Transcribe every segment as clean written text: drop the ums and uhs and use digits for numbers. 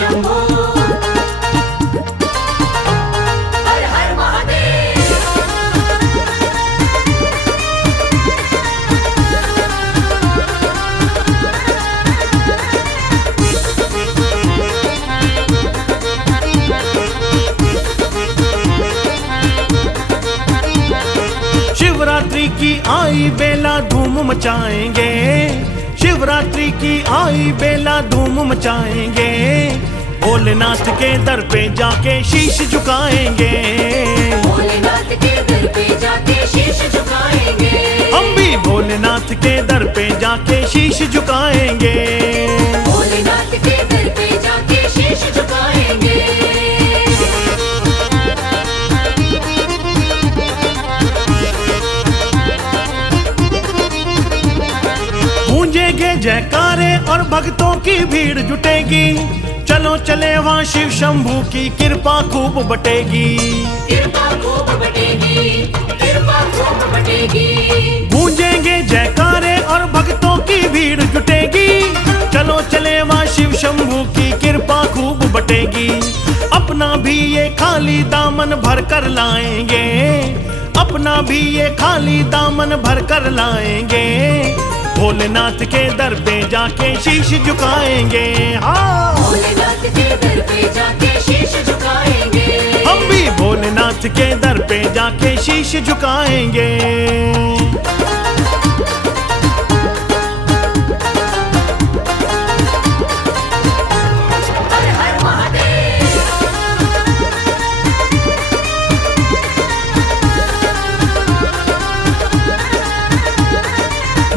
शंभो। हर हर महादेव। शिवरात्रि की आई बेला धूम मचाएंगे, शिवरात्रि की आई बेला धूम मचाएंगे, भोलेनाथ के दर पे जाके शीश झुकाएंगे, भोलेनाथ के दर पे जाके शीश झुकाएंगे। हम भी भोलेनाथ के दर पे जाके शीश झुकाएंगे। भोलेनाथ के दर पे जाके शीश झुकाएंगे। गूंजेंगे जयकारे और भक्तों की भीड़ जुटेगी, चलो चले वहाँ शिव शंभू की कृपा खूब बटेगी, कृपा खूब बटेगी, कृपा खूब बटेगी। गूंजेंगे जयकारे और भक्तों की भीड़ जुटेगी, चलो चले वहाँ शिव शंभू की कृपा खूब बटेगी। अपना भी ये खाली दामन भर कर लाएंगे, अपना भी ये खाली दामन भर कर लाएंगे, भोलेनाथ के दर पे जाके शीश झुकाएंगे। हाँ, भोलेनाथ के दर पे जाके शीश झुकाएंगे। हम भी भोलेनाथ के दर पे जाके शीश झुकाएंगे। हर हर महादेव।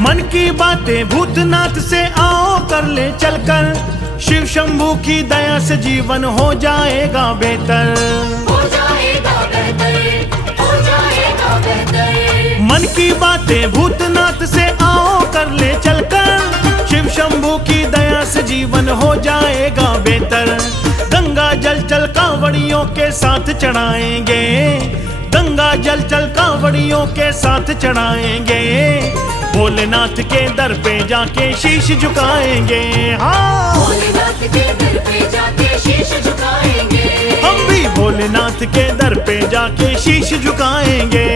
मन की बातें भूतनाथ से आओ कर ले चलकर, शिव शंभू की दया से जीवन हो जाएगा बेहतर, हो जाएगा बेहतर, हो जाएगा बेहतर। मन की बातें भूतनाथ से आओ कर ले चलकर, शिव शंभू की दया से जीवन हो जाएगा बेहतर। गंगा जल चल कांवड़ियों के साथ चढ़ाएंगे, गंगा जल चल कांवड़ियों के साथ चढ़ाएंगे, भोलेनाथ के दर पे जाके शीश झुकाएंगे। हाँ, भोलेनाथ के दर पे जाके शीश झुकाएंगे। हम भी भोलेनाथ के दर पे जाके शीश झुकाएंगे।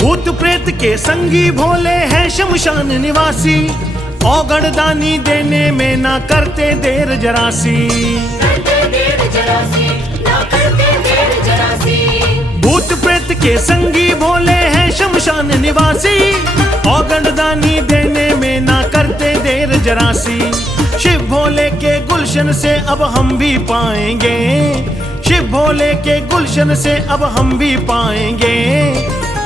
भूत प्रेत के संगी भोले हैं शमशान निवासी, औगड़ दानी देने में ना करते देर जरासी, करते देर जरासी, ना करते देर जरासी। भूत प्रेत के संगी भोले हैं शमशान निवासी, औगड़ दानी देने में ना करते देर जरासी। शिव भोले के गुलशन से अब हम भी पाएंगे, शिव भोले के गुलशन से अब हम भी पाएंगे,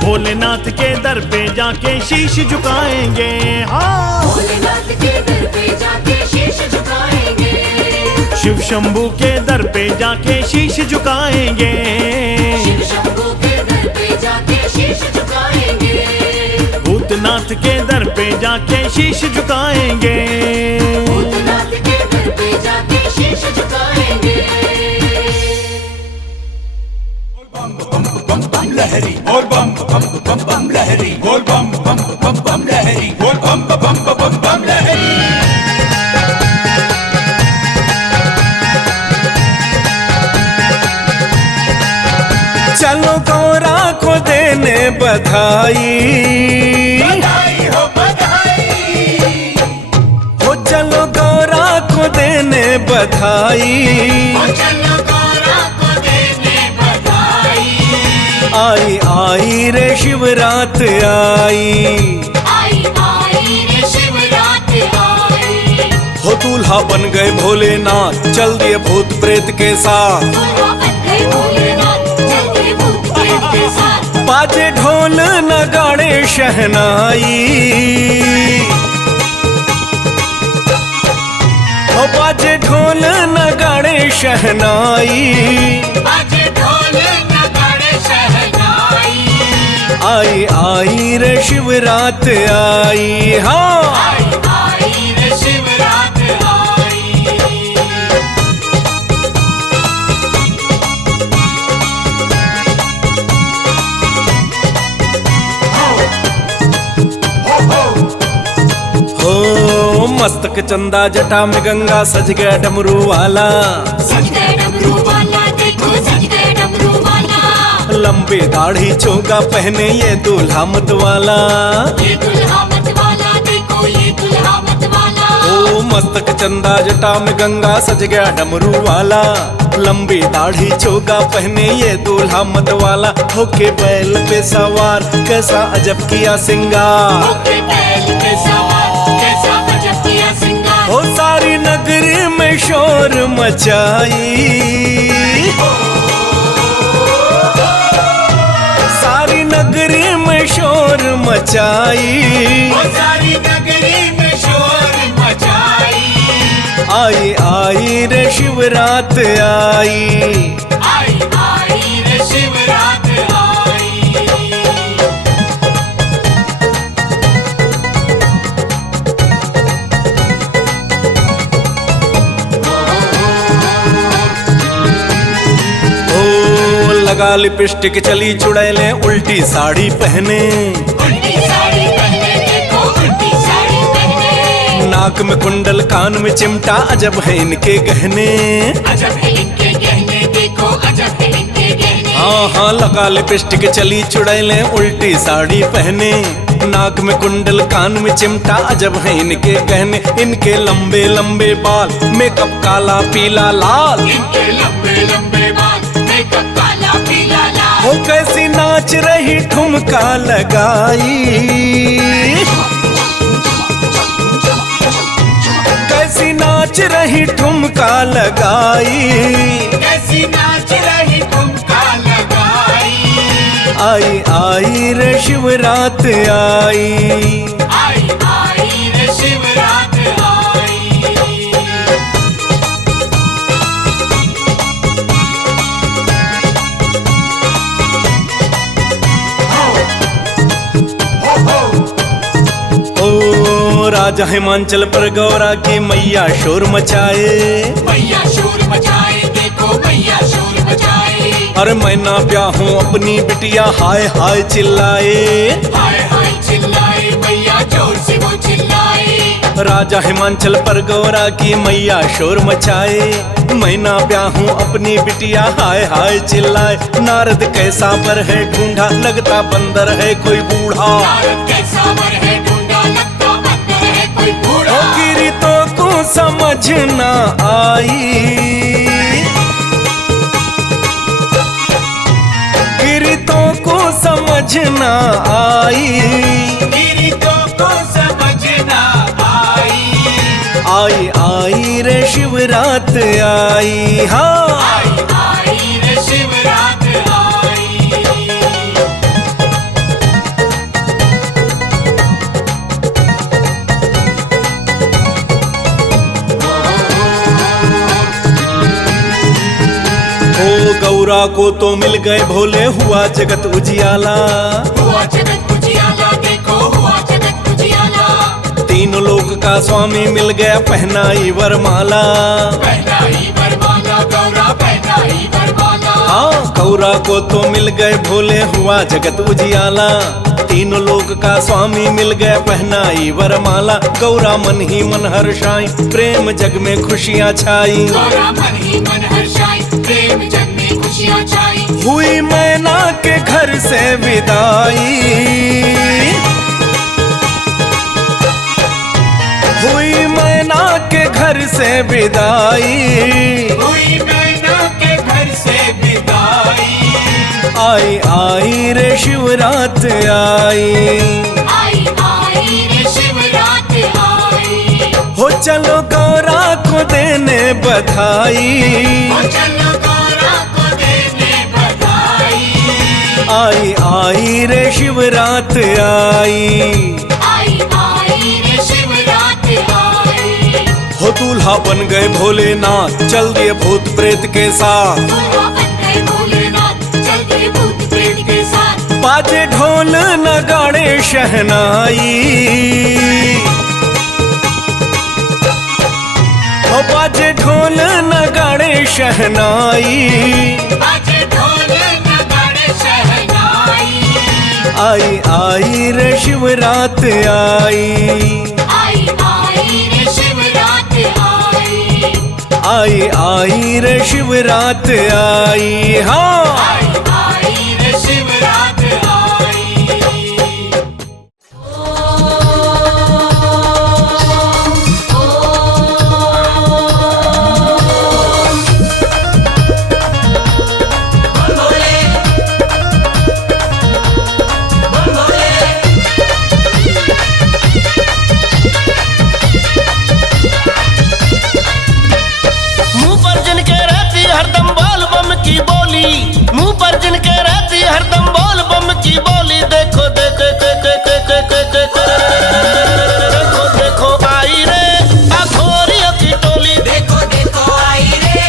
भोलेनाथ के दर पे जाके शीश झुकाएंगे। हाँ, भोलेनाथ के दर पे जाके शीश झुकाएंगे। शिव शंभू के दर पे जाके शीश झुकाएंगे, शिव शंभू के दर पे जाके शीश झुकाएंगे। भूतनाथ के दर पे जाके शीश झुकाएंगे, भूतनाथ के दर पे जाके शीश झुकाएंगे। बम बम लहरी बोल बम बम बम बम लहरी बोल बम बम बम बम लहरी बोल बम बम बम बम लहरी। चलो गौरा को देने बधाई, बधाई हो बधाई, हो चलो गौरा को देने बधाई, चलो गौरा को देने बधाई। आई आई रे शिवरात आई, आई आई रे शिवरात आई। हो दूल्हा बन गए भोलेनाथ, चल दिए भूत प्रेत के साथ, दूल्हा बन गए भोलेनाथ, चल दिए भूत प्रेत के साथ। बाजे ढोल नगाड़े शहनाई, हो बाजे ढोल नगाड़े शहनाई, बाजे ढोल नगाड़े शहनाई। आई आई रे शिवरात आई। हाँ, आई आई रे शिवरात आई। मस्तक चंदा जटा में गंगा सज गया डमरू वाला। सज गए डमरू वाला, देखो सज गए डमरू वाला। लंबी दाढ़ी चोगा पहने ये दूल्हा मत वाला। ये दुल्हा मत वाला, देखो ये दुल्हा मत वाला। ओ मस्तक चंदा जटा में गंगा सज गया डमरू वाला। लंबी दाढ़ी चोगा पहने ये दूल्हा मत वाला। होके बैल पे सवार कैसा अजब किया सिंगार। ओके बैल पे सवार, कैसा अजब किया सिंगार। ओ सारी नगरी में शोर मचाई। सारी नगरी में शोर मचाई। वो सारी नगरी में शोर मचाई। आई आई रे शिवरात आई। आई आई रे शिवरात आई। ओ लगा लिपस्टिक चली चुड़ैले उल्टी साड़ी पहने। उल्टी साड़ी पहने, देखो उल्टी साड़ी पहने। नाक में कुंडल कान में चिमटा अजब है इनके गहने। अजब है इनके गहने, देखो अजब है इनके गहने। हाँ हाँ लगा लिपस्टिक चली चुड़ैले उल्टी साड़ी पहने। नाक में कुंडल कान में चिमटा अजब है इनके गहने। इनके लंबे लंबे बाल मेकअप काला पीला लाल। इनके लंबे लंबे बाल, मेकअप काला पीला लाल। वो कैसी नाच रही ठुमका लगाई। कैसी नाच रही ठुमका लगाई। कैसी नाच रही ठुमका लगाई। आई आई रे शिवरात आई। आई आई रे शिवरात आई। ओ राजा हिमाचल पर गौरा की मैया शोर मचाए। मैया शोर मचाए, देखो मैया शोर मचाए। अरे मैं ना ब्याहूं अपनी बिटिया हाय हाय चिल्लाए। हाय हाय चिल्लाए, मैया जोर से वो चिल्लाए। राजा हिमाचल पर गौरा की मैया शोर मचाए। मैं ना ब्याहूं अपनी बिटिया हाय हाय चिल्लाए। नारद कैसा पर है ढूंढा लगता बंदर है कोई बूढ़ा। नारद कैसा वर है ढूंढा, लगता बंदर है कोई ओ बूढ़ा। गिरी तो को समझ ना आई। गिरी तो को समझ ना आई। गिरितों को समझ ना आई। आई आई रे शिवरात आई। हाँ आई आई रे शिवरात आई। ओ गौरा को तो मिल गए भोले हुआ जगत उजियाला। हुआ जगत उजियाला, देखो हुआ जगत उजियाला। तीनों लोक का स्वामी मिल गया पहनाई वरमाला। पहनाई वरमाला, गौरा पहनाई वरमाला। हाँ गौरा को तो मिल गए भोले हुआ जगत उजियाला। तीनों लोक का स्वामी मिल गया पहनाई वरमाला। गौरा मन ही मन हर्षाई प्रेम जग में खुशियाँ छाई। गौरा मन ही मन हर्षाई, प्रेम जग में खुशियाँ छाई। हुई मैना के घर से विदाई। हुई मैना के घर से विदाई। हुई मैना के घर से विदाई। आई आई रे शिवरात आई। आई आई रे शिवरात आई। हो चलो गौरा को देने बधाई। ओ चलो गौरा को देने बधाई। आई आई रे शिवरात आई। आई आई रे शिवरात आई। हो दूल्हा बन गए भोलेनाथ चल दिए भूत प्रेत के साथ। दुल्हा बन गए भोलेनाथ, चल दिए भूत प्रेत के साथ। बाजे ढोल नगाड़े शहनाई। हो बाजे ढोल नगाड़े शहनाई। बाजे ढोल नगाड़े शहनाई। आई आई रे शिवरात आई। आई आई रे आई आई रे शिवरात आई, हाँ आई रे शिवरात आई। बम भोले बम भोले। मुंह पर जिनके रहती हरदम बोल बम की बोली, मुंह पर जिनके रहती हरदम बोल बम की बोली। देखो देखो देखो देखो आई रे अघोरियों की टोली। देखो देखो आई रे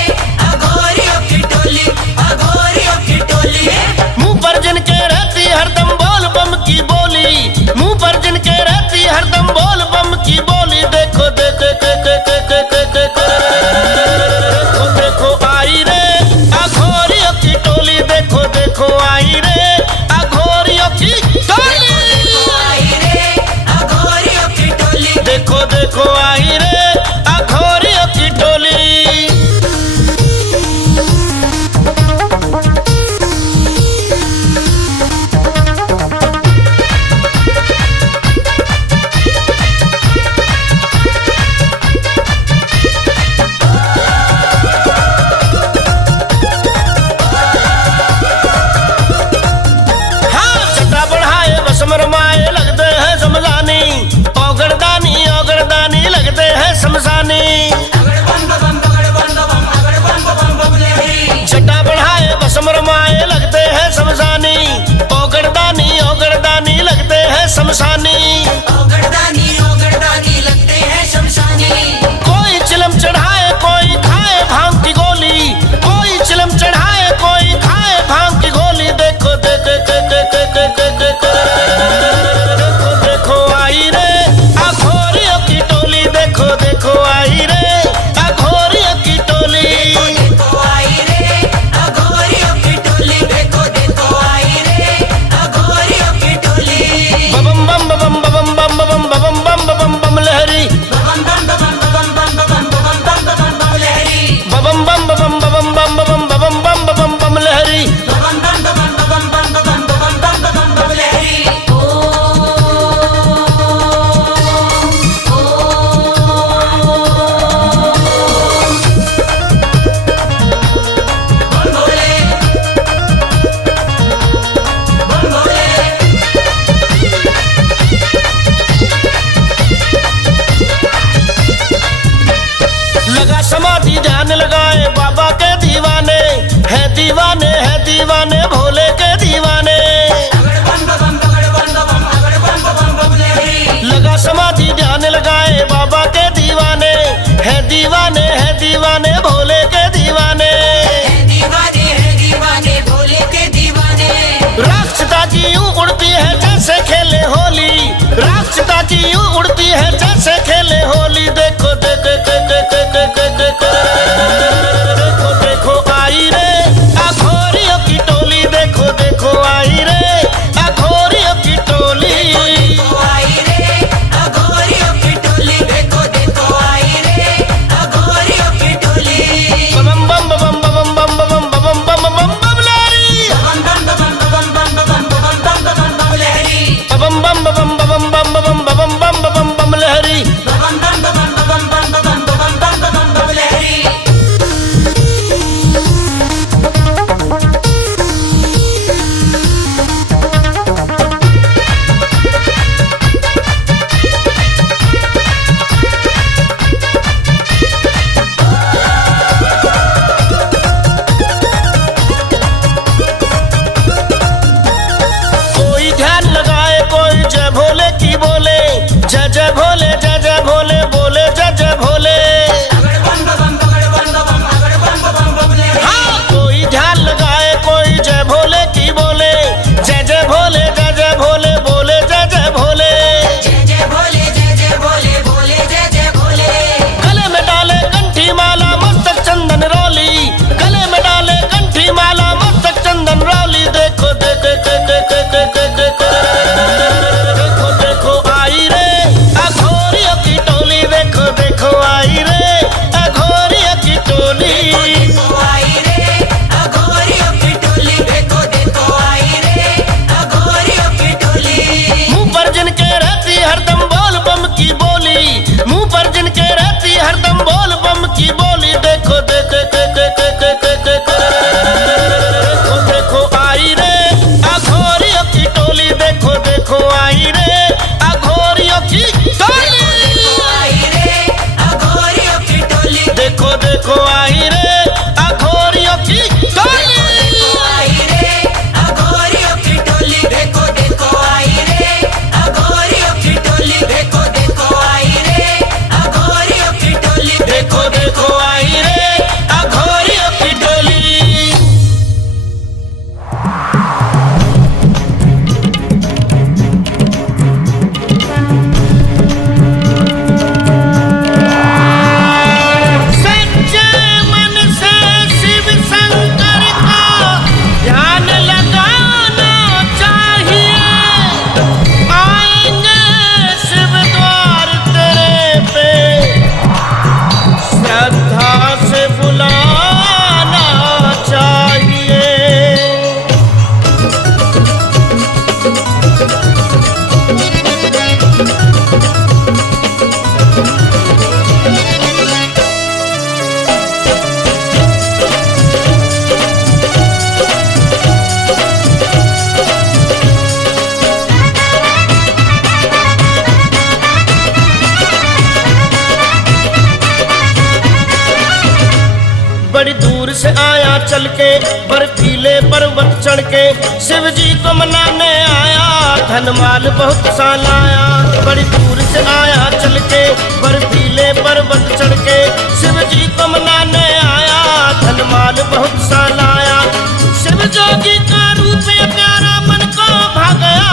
अघोरियों की टोली, अघोरियों की टोली। मुंह पर जिनके रहती हरदम बोल बम की बोली, मुंह पर जिनके रहती हरदम बोल बम की बोली। देखो देखो देखो आई रे अघोरियों की टोली। देखो देखो आई रे अघोरियों की टोली। आई रे अघोरियों की टोली। देखो देखो आई रे अघोरियों की टोली। हाँ छटा बढ़ाए बसम रमाए लगते हैं समझानी। औगरदानी लगते हैं शमशानी। अगड़ बम बम बगड़ बम बम अगड़ बम बम लहरी। छटा बढ़ाए बसम रमाए लगते हैं शमशानी। औगरदानी लगते हैं शमशानी। औगड़दानी लगते हैं शमशानी। कोई चिलम चढ़ाए कोई खाए भांग की गोली, कोई चिलम चढ़ाए कोई खाए भांग की गोली। देखो देखो आई रे अघोरियों की टोली। देखो देखो आई रे अघोरियों की टोली। देखो आई रे अघोरियों की टोली। देखो देखो आई रे अघोरियों की टोली। बम बम बम हिमाचल के बर्फीले पर्वत चढ़ के शिव जी को मनाने आया, धनमाल बहुत सा लाया। बड़ी दूर से आया चल के बर्फीले पर्वत चढ़ के शिव जी को मनाने आया, धनमाल बहुत सा लाया। शिव जोगी का रूप ये प्यारा मन को भा गया,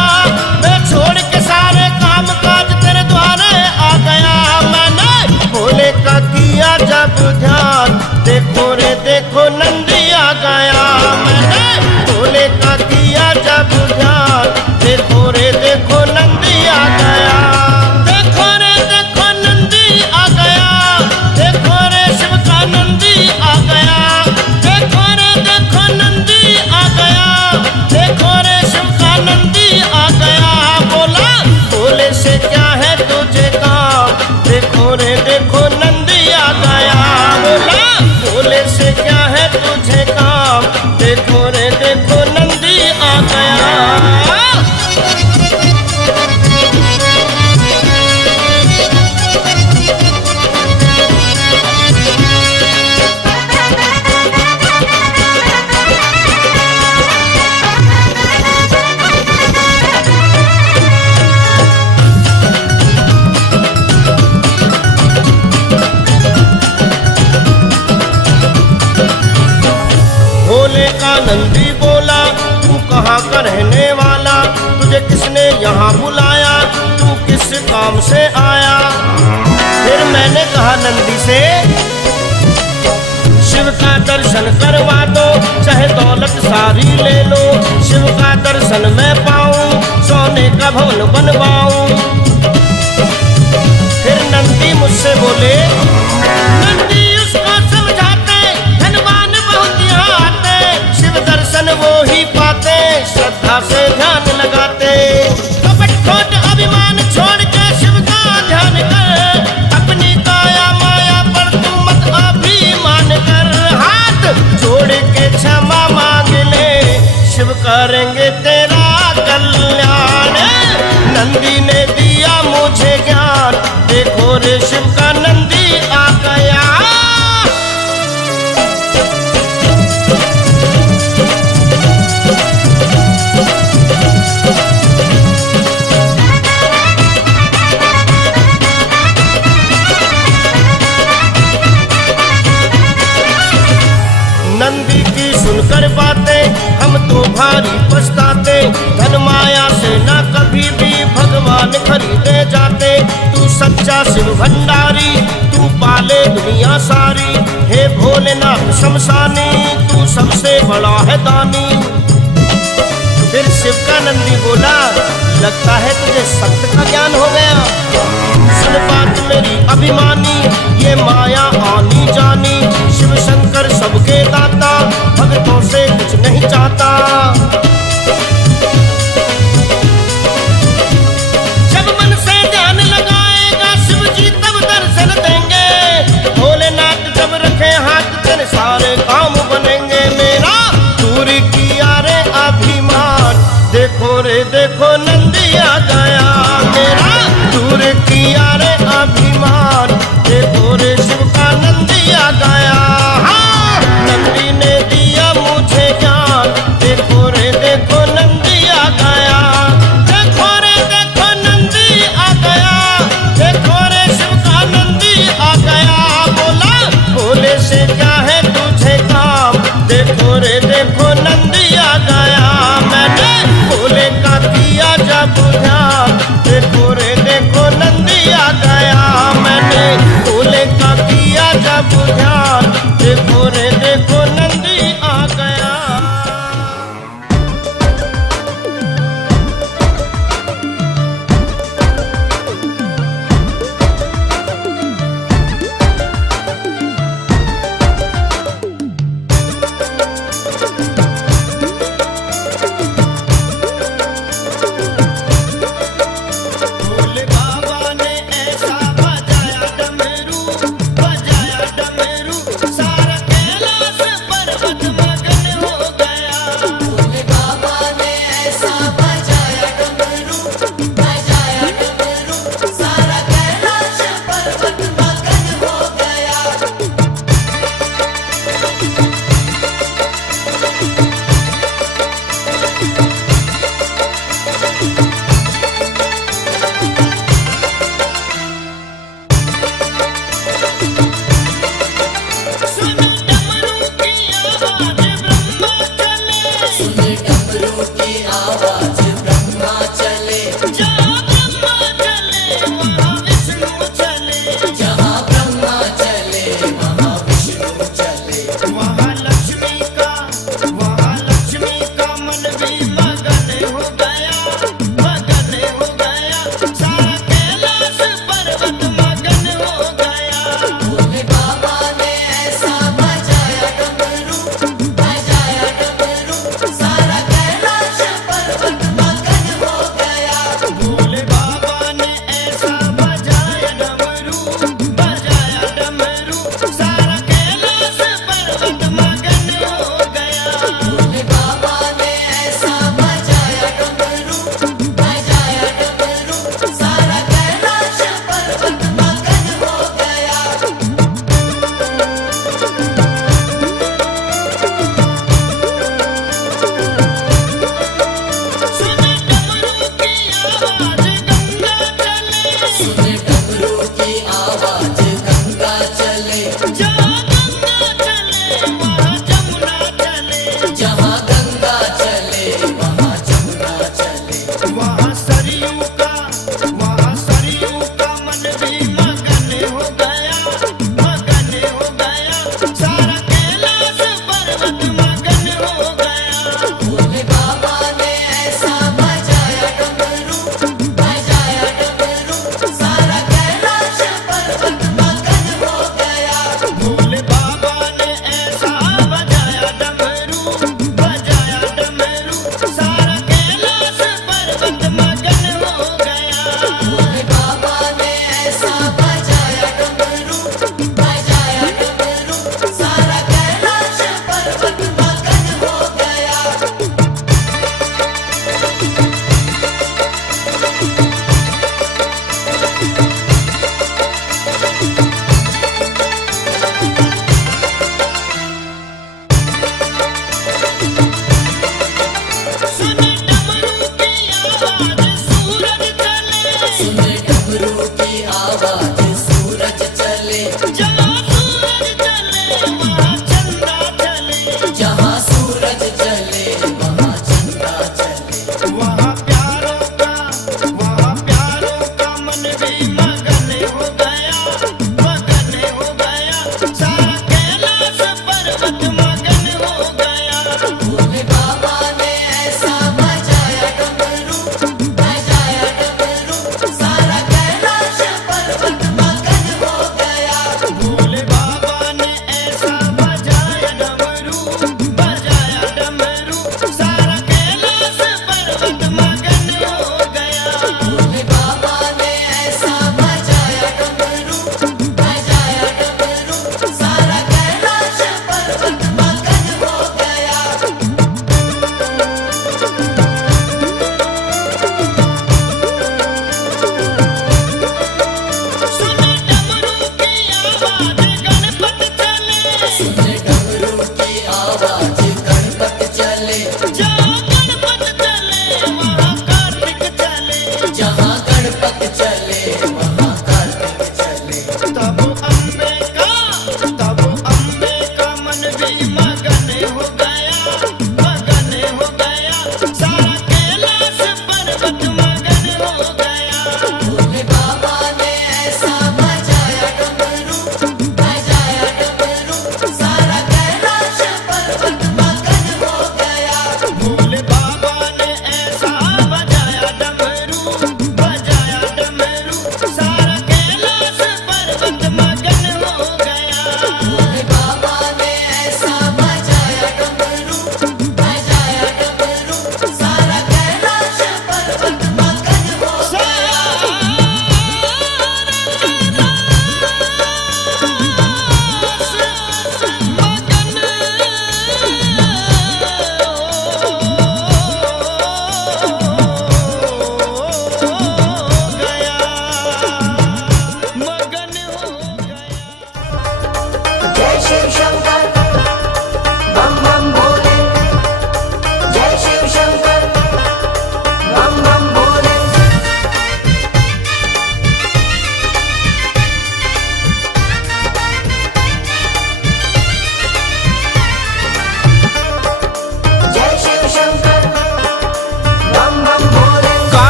मैं छोड़ के सारे काम काज तेरे द्वारे आ गया। मैंने भोले का किया जब ध्यान, देखो रे देखो नंदी आ गया। मैंने भोले का किया जब ध्यान, देखो रे देखो नंदी आ गया। देखो रे देखो नंदी आ गया, देखो रे शिव का नंदी आ गया। देखो रे देखो नंदी आ गया, देखो रे शिव का नंदी आ गया। बोला भोले से क्या है तुझे काम, देखो रे देखो नंदी आ गया। बोला भोले से क्या है तुझे काम, देखो रे देखो नंदी आ गया। भोले का नंदी बोला, तू कहाँ का रहने वाला, तुझे किसने यहाँ बुलाया, तू किस काम से आया। फिर मैंने कहा नंदी से, शिव का दर्शन करवा दो, चाहे दौलत सारी ले लो। शिव का दर्शन मैं पाऊं, सोने का भवन बनवाऊं। फिर नंदी मुझसे बोले, नंदी उसको समझाते, धनवान बहुत यहाँ आते, शिव दर्शन वो ही पाते, श्रद्धा से ध्यान लगाते। कपट खोट अभिमान छोड़ के शिव का ध्यान कर, अपनी काया माया पर तू मत अभिमान कर। हाथ जोड़ के क्षमा मांग ले, शिव करेंगे तेरा कल्याण। नंदी ने दिया मुझे ज्ञान, देखो रे शिव का नंदी आ गया। नंदी की सुनकर बातें हम तो भारी पछताते, धन माया से ना कभी भी भगवान खरीदे जाते। तू सच्चा शिव भंडारी, तू पाले दुनिया सारी, हे भोलेनाथ शमशानी, तू सबसे बड़ा है दानी। फिर शिव का नंदी बोला, लगता है तुझे सत्य का ज्ञान हो गया। सुन बात मेरी अभिमानी, ये माया आनी जानी, शिव शंकर सबके दाता, भक्तों से कुछ नहीं चाहता। जब मन से ध्यान लगाएगा शिव जी तब दर्शन देंगे। भोलेनाथ जब रखे हाथ तेरे सारे काम बनेंगे। मेरा दूर किया रे अभिमान, देखो रे देखो नंदी आ गया। मेरा दूर किया रे अभिमान, देखो रे शिव का नंदी आ गया। हाँ, नंदी ने दिया मुझे ज्ञान, देखो रे देखो नंदी आ गया। देखो रे देखो नंदी आ गया, देखो रे शिव का नंदी आ गया। बोला भोले से क्या है तुझे काम, देखो रे देखो नंदी आ गया। मैंने भोले का किया जब ध्यान, सुनो डमरू की आवाज ब्रह्मा चले, सुने डमरू की आवाज ब्रह्मा चले, जहाँ ब्रह्मा चले वहाँ विष्णु चले, जहाँ ब्रह्मा चले वहाँ विष्णु चले, वहाँ लक्ष्मी का मन भी मगन हो गया, मगन हो गया, सारा कैलाश पर्वत मगन हो गया। भोले बाबा ने ऐसा बजाया डमरू, सारा कैलाश पर्वत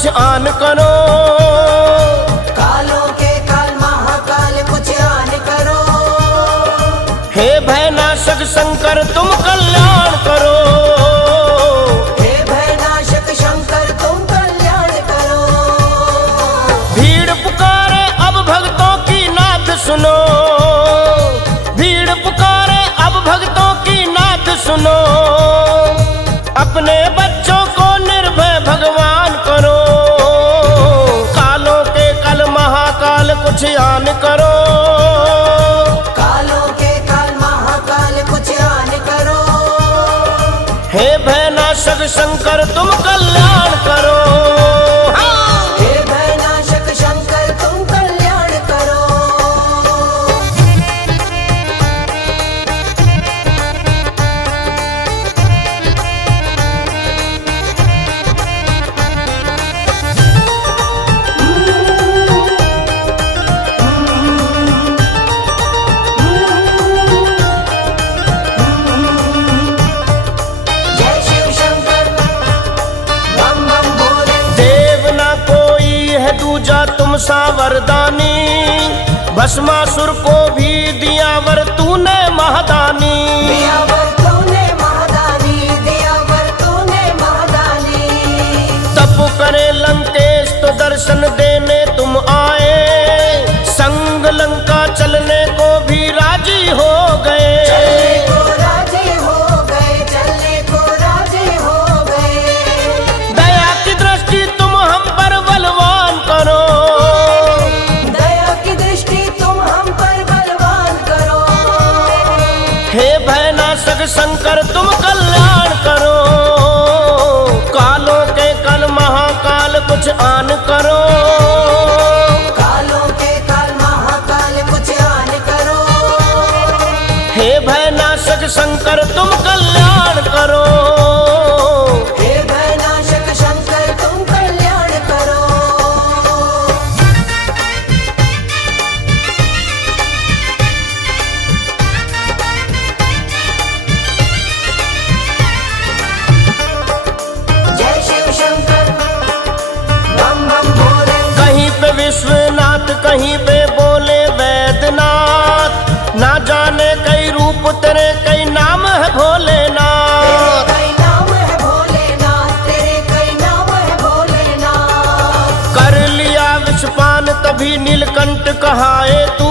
कुछ आन करो। कालों के काल महाकाल कुछ आन करो। हे भयनाशक शंकर तुम कल्याण करो। हे भयनाशक शंकर तुम कल्याण करो। भीड़ पुकारे अब भक्तों की नाथ सुनो। भीड़ पुकारे अब भक्तों की नाथ सुनो। अपने बच्चों को निर्भय भगवान करो। कालों के कल महाकाल कुछ आन करो। कालों के काल महाकाल कुछ आन करो। हे भयनाशक शंकर तुम कल्याण करो। हे भयनाशक शंकर तुम कल्याण करो। जय शिव शंकर बम बम बोले। देव ना कोई है दूजा तुम सा वरदानी। भस्मासुर को भी दिया वर तूने महादानी। दिया वर तूने महादानी। दिया वर तूने महादानी। तप करे लंकेश तो दर्शन देने तुम आए। संग लंका चलने को भी राजी हो गए। चलने को राजी हो गए। चलने को राजी हो गए। दया की दृष्टि तुम हम पर बलवान करो। दया की दृष्टि तुम हम पर बलवान करो। हे भयनाशक शंकर तुम कल्याण करो। कालों के कल महाकाल कुछ आन करो। कालों के काल महाकाल कुछ आन करो। हे भयनाशक शंकर तुम कल्याण करो। हे भयनाशक शंकर तुम कल्याण करो। जय शिव शंकर बम बम बोले। कहीं पे विश्वनाथ कहीं पे बोले वैद्यनाथ। ना जाने कई रूप तेरे कई नाम है तेरे भोलेनाथ। कई नाम है भोलेनाथ। तेरे कई नाम है भोलेनाथ। कर लिया विषपान तभी नीलकंठ कहाए तू।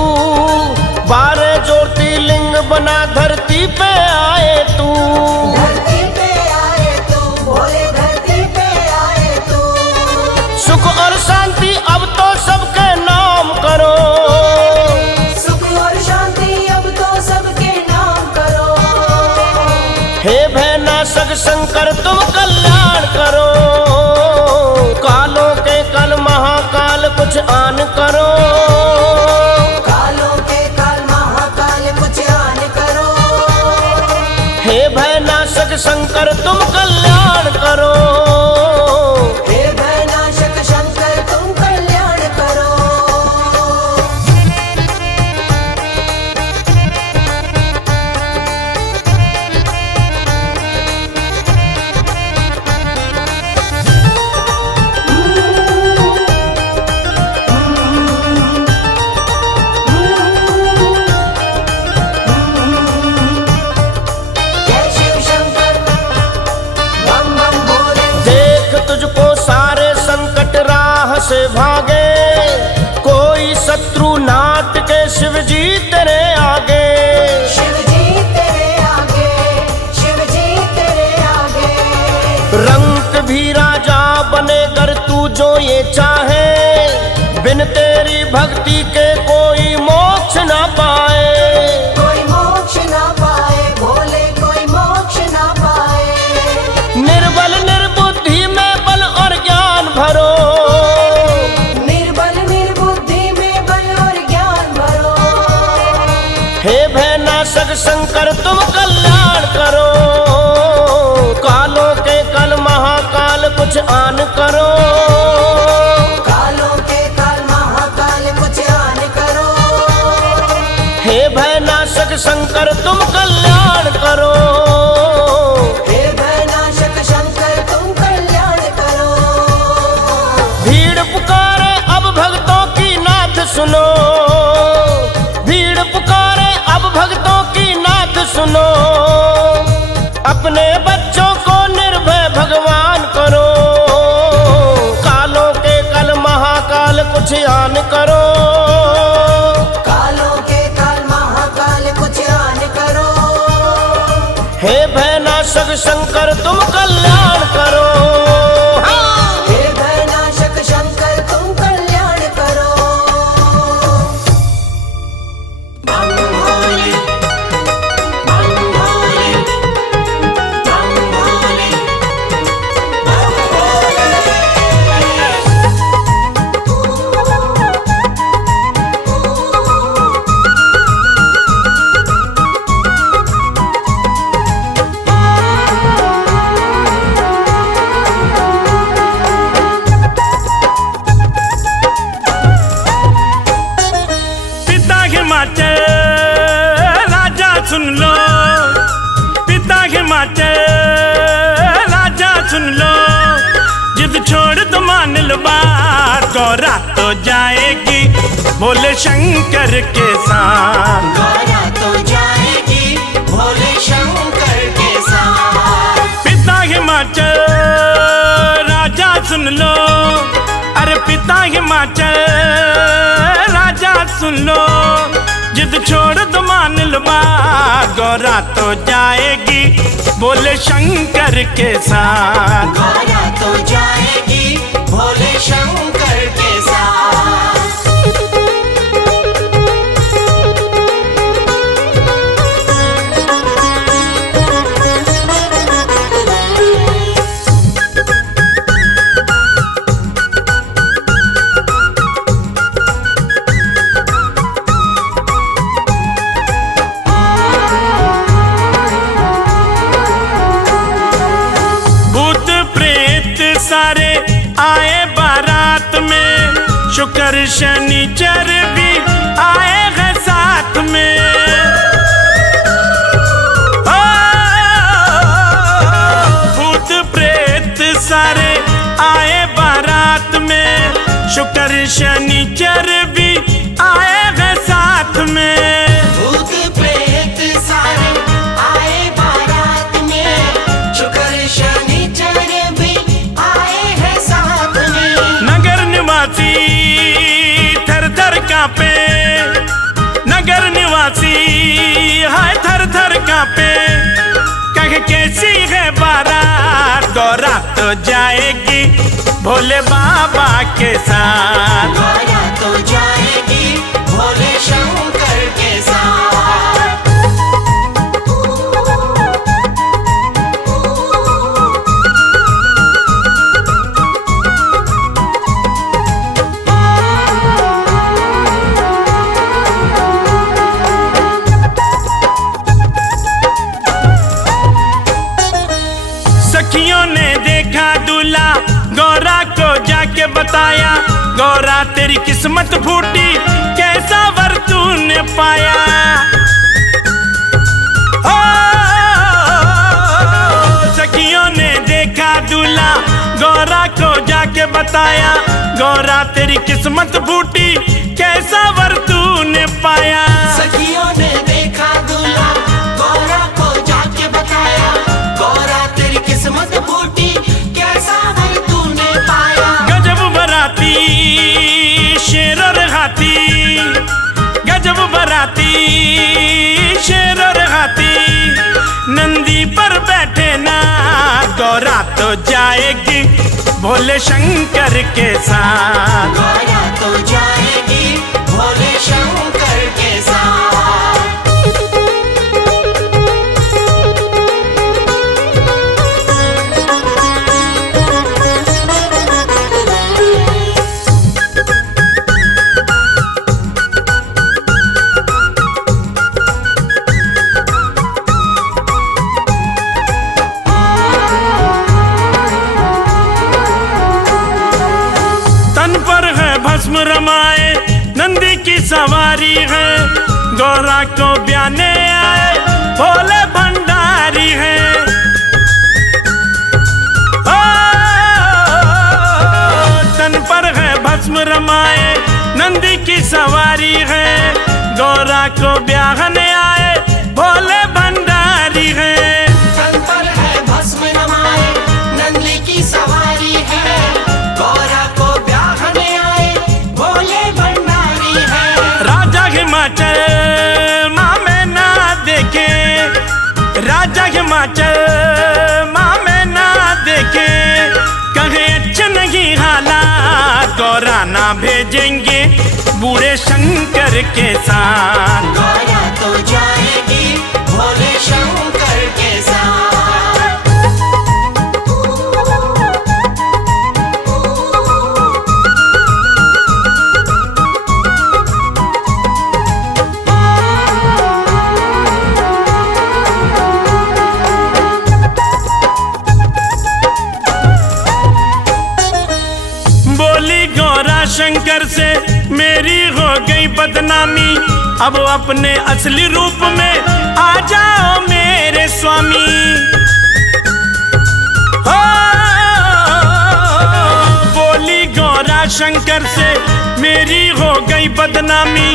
12 ज्योतिर्लिंग बना धरती पे आए तू। धरती पे आए तू। भोले धरती पे आए तू। सुख और शांति अब तो सबके नाम करो। सुख और शांति अब तो सबके नाम करो। हे भयनाशक शंकर तुम कल्याण करो। कालों के कल महाकाल कुछ आन करो। कालों के काल महाकाल कुछ आन करो। हे भयनाशक शंकर तुम कल्याण करो। हे भयनाशक शंकर तुम कल्याण करो। जय शिव शंकर बम बम बोले। देख तुझको सारे संकट राह से भागे। कोई शत्रु नाट के शिव जी तेरे आगे। शिव जी तेरे आगे। शिव जी तेरे आगे। रंग भी राजा बने कर तू जो ये चाहे। बिन तेरी भक्ति के कोई मोक्ष ना पाए। कोई मोक्ष ना पाए। भोले कोई मोक्ष ना पाए। निर्बल निर्बुद्धि में बल और ज्ञान भरो। निर्बल निर्बुद्धि में बल और ज्ञान भरो। हे भयनाशक शंकर तुम कल्याण करो। कालों के कल महाकाल कुछ आन करो। कालों के काल महाकाल कुछ आन करो। हे भयनाशक शंकर तुम कल्याण करो। हे भयनाशक शंकर तुम कल्याण करो। सुनो, अपने बच्चों को निर्भय भगवान करो, कालों के कल महाकाल कुछ आन करो, कालों के काल महाकाल कुछ आन करो, हे भयनाशक शंकर तुम कल्याण करो। हे भयनाशक शंकर तुम कल्याण करो। बम भोले, बम भोले, बम भोले, बम भोले। पिता हिमाचल राजा सुन लो, पिता हिमाचल राजा सुन लो, जिद छोड़ दो मान लो बात, गौरा तो जाएगी भोले शंकर के साथ। गौरा तो जाएगी भोले शंकर के साथ। पिता हिमाचल राजा सुन लो, अरे पिता हिमाचल राजा सुन लो, जिद छोड़ दो मान लो बात, गौरा तो जाएगी भोले शंकर के साथ। गौरा तो जाएगी भोले शंकर के साथ। भूत प्रेत सारे आए बारात में, शुक्र शनिचर भी आए हैं साथ में। ओ, भूत प्रेत सारे आए बारात में, शुक्र शनिचर भी आए हैं साथ में। भूत प्रेत सारे आए बारात में, शुक्र शनिचर भी आए हैं साथ में। नगर निवासी थर थर कांपे, नगर निवासी हाय थर थर कांपे, कहे कैसी है बारात, गौरा तो जाएगी भोले बाबा के साथ। गौरा तो जाएगी भोले शंकर के साथ। सखियों ने देखा दूल्हा, गौरा को जाके बताया, गौरा तेरी किस्मत फूटी, कैसा वर तूने पाया। ओ, सखियों ने देखा दूल्हा, गौरा को जाके बताया, गौरा तेरी किस्मत फूटी, कैसा वर तूने पाया। सखियों ने देखा दूल्हा, गौरा को जाके बताया, गौरा तेरी किस्मत फूटी, कैसा वर तूने पाया। गजब बराती शेर और हाथी, गजब बराती शेर और हाथी, नंदी पर बैठे ना, गौरा तो जाएगी भोले शंकर के साथ। गौरा तो जाएगी भोले शंकर के साथ। तन पर है भस्म रमाए, नंदी की सवारी है, गौरा को ब्याने आए भोले भंडारी है। ओ, तन पर है भस्म रमाए, नंदी की सवारी है, गौरा को ब्याहने आए भोले भंडारी बूढ़े शंकर के साथ। गौरा तो जाएगी भोले शंकर के साथ। बोली गौरा शंकर से मेरी हो गई बदनामी, अब अपने असली रूप में आ जाओ मेरे स्वामी। हो बोली गौरा शंकर से मेरी हो गई बदनामी,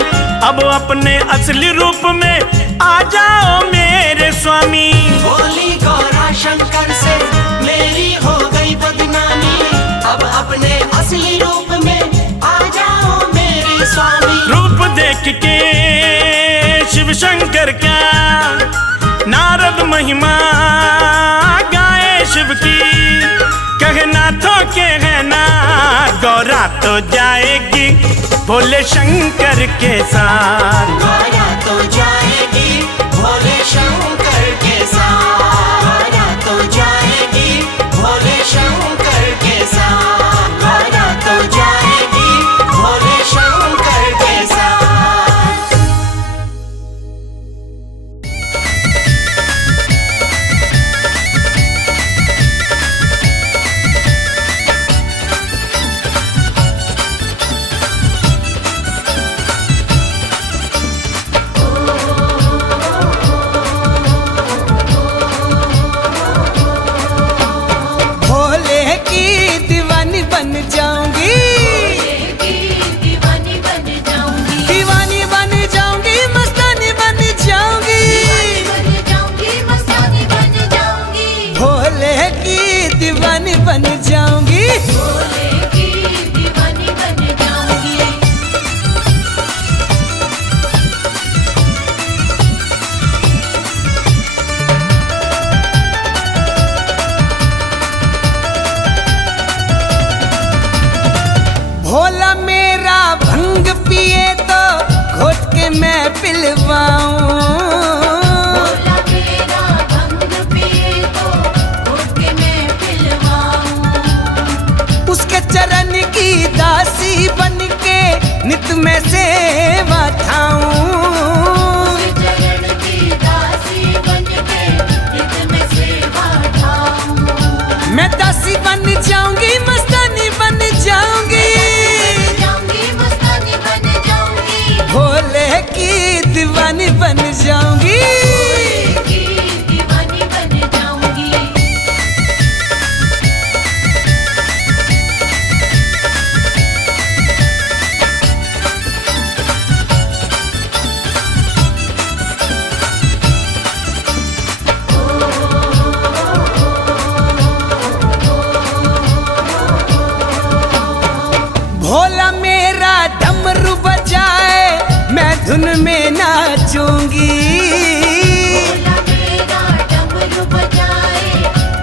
अब अपने असली रूप में आ जाओ मेरे स्वामी। बोली गौरा शंकर से मेरी हो गई बदनामी, अब अपने असली रूप में आ जाओ मेरे स्वामी। रूप देख के शिव शंकर का नारद महिमा गाए शिव की, कहना तो के है ना गौरा तो जाएगी भोले शंकर के साथ। गौरा तो जाएगी भोले शंकर के साथ। गौरा तो जाएगी भोले शंकर के साथ। गौरा तो जाएगी भोले शंकर के साथ। भोले की दीवानी बन जाऊंगी, दीवानी बन जाऊंगी, दीवानी बन जाऊंगी, मस्तानी बन जाऊंगी। बन जाऊंगी, मस्तानी बन जाऊंगी, भोले की दीवानी बन जाऊंगी। भोले की दीवानी बन जाऊंगी। भोला मेरा भंग पिए तो घोट के मैं पिलवाऊं। भोला मेरा भंग पिए तो घोट के मैं पिलवाऊं। उसके चरण की दासी बन के नित में सेवा ठाऊं। चरण की दासी बन के नित में सेवा ठाऊं। मैं दासी बन जाऊंगी, मस्तानी बन जाऊंगी। जाऊंगी, मस्तानी बन जाऊंगी, भोले की दीवानी बन जाऊंगी। की दीवानी बन जाऊंगी। भोला मेरा डमरू बजाए मैं धुन में नाचूंगी। भोला मेरा डमरू बजाए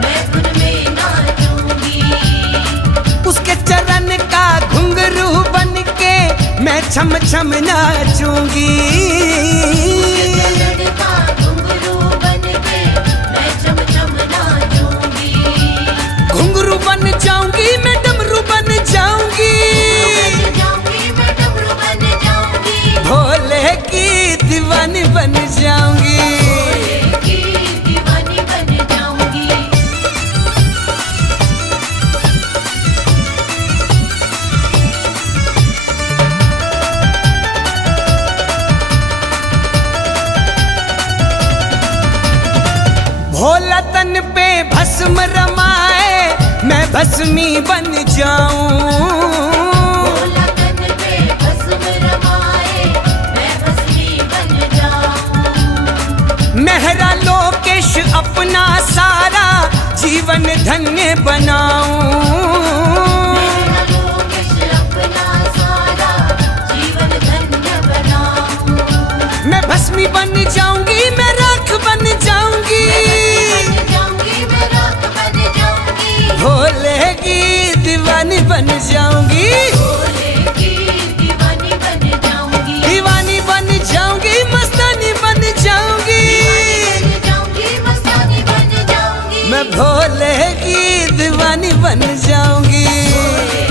मैं धुन में नाचूंगी। उसके चरण का घुंघरू बन के मैं छम छम नाचूंगी। चरण का घुंघरू बन के मैं चम चम नाचूंगी। घुंघरू बन जाऊंगी, मैं डमरू बन जाऊंगी। बन जाऊंगी, मैं डमरू बन जाऊंगी। भोले की दीवानी बन जाऊंगी। भोले की दीवानी बन जाऊंगी। भोला तन पे भस्म रमाए मैं भस्मी बन जाऊं। भोला तन पे भस्म रमाए मैं भस्मी बन जाऊं। मेहरा लोकेश अपना सारा जीवन धन्य बनाऊं। मेरा लोकेश अपना सारा जीवन धन्य बनाऊं। मैं भस्मी बन जाऊंगी, मैं राख बन जाऊंगी। बन जाऊंगी, मैं राख बन जाऊंगी। भोले की दीवानी बन जाऊंगी। भोले की दीवानी बन रहेगी दीवानी बन जाऊंगी।